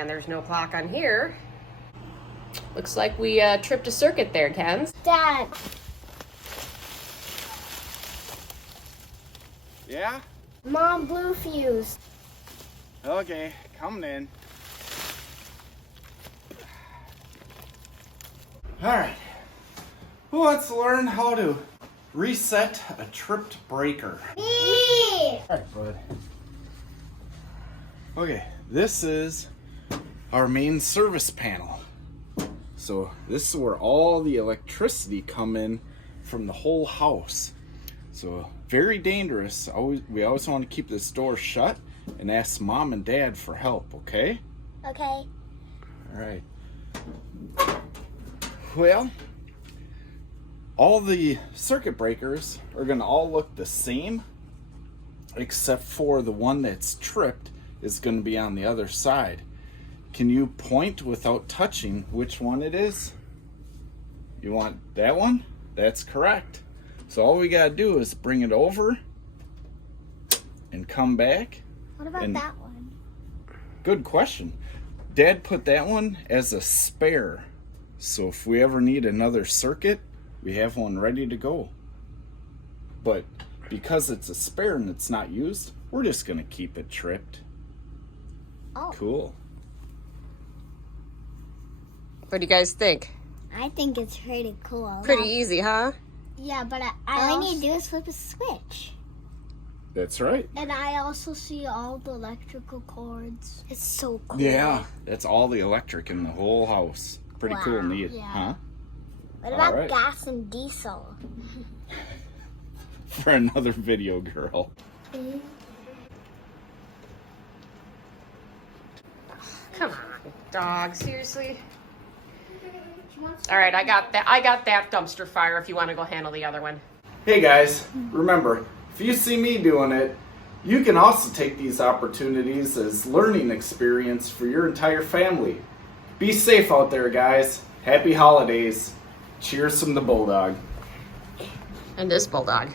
And there's no clock on here. Looks like we tripped a circuit there, Kenz. Dad. Yeah? Mom, blue fuse. Okay, coming in. Alright. Who wants to learn how to reset a tripped breaker? Me! Alright, bud. Okay, this is our main service panel. So this is where all the electricity come in from the whole house. So very dangerous. We always want to keep this door shut and ask Mom and Dad for help, okay? Okay. All right. Well, all the circuit breakers are going to all look the same, except for the one that's tripped is going to be on the other side. Can you point without touching which one it is? You want that one? That's correct. So all we got to do is bring it over and come back. What about that one? Good question. Dad put that one as a spare. So if we ever need another circuit, we have one ready to go. But because it's a spare and it's not used, we're just going to keep it tripped. Oh. Cool. What do you guys think? I think it's pretty cool. Pretty easy, huh? Yeah, but all I need to do is flip a switch. That's right. And I also see all the electrical cords. It's so cool. Yeah, that's all the electric in the whole house. Pretty cool and neat, yeah. huh? What about Alright. gas and diesel? For another video, girl. Come on, dog. Seriously? All right, I got that dumpster fire if you want to go handle the other one. Hey guys, remember, if you see me doing it, you can also take these opportunities as learning experience for your entire family. Be safe out there, guys. Happy holidays. Cheers from the Bulldog. And this Bulldog.